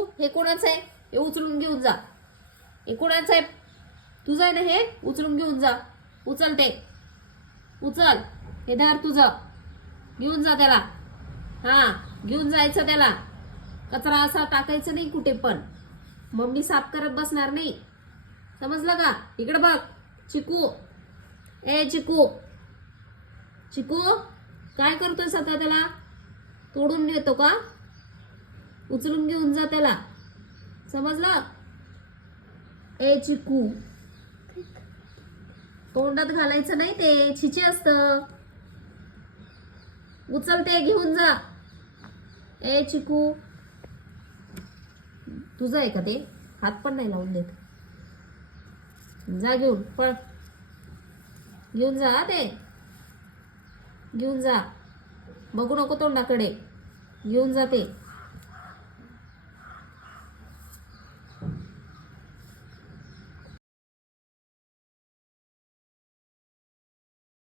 हे कोणाचं आहे? हे उचलून घेऊन जा. हे कोणाचं आहे? तुझं आहे ना हे? उचलून घेऊन जा. उचल ते. उचल. हे धर तुझं. घेऊन जा त्याला. हा, घेऊन जायचं त्याला. कचरा असा टाकायचं नाही कुठे पण. मम्मी साफ करत बसणार नाही. समजलं का? इकडे बघ. चिकू. ए चिकू. चिकू काय करतोय आता त्याला? तोडून नेतो का? उचलून घेऊन जा त्याला. समजलं? ए चिकू. तोंडात घालायचं नाही ते. छिची असतं. उचल ते घेऊन जा. ए चिकू. तुझं आहे का ते? हात पण नाही लावून देत. जा घेऊन पळ. घेऊन जा ते. घेऊन जा. बघू नको तोंडाकडे. घेऊन जा ते.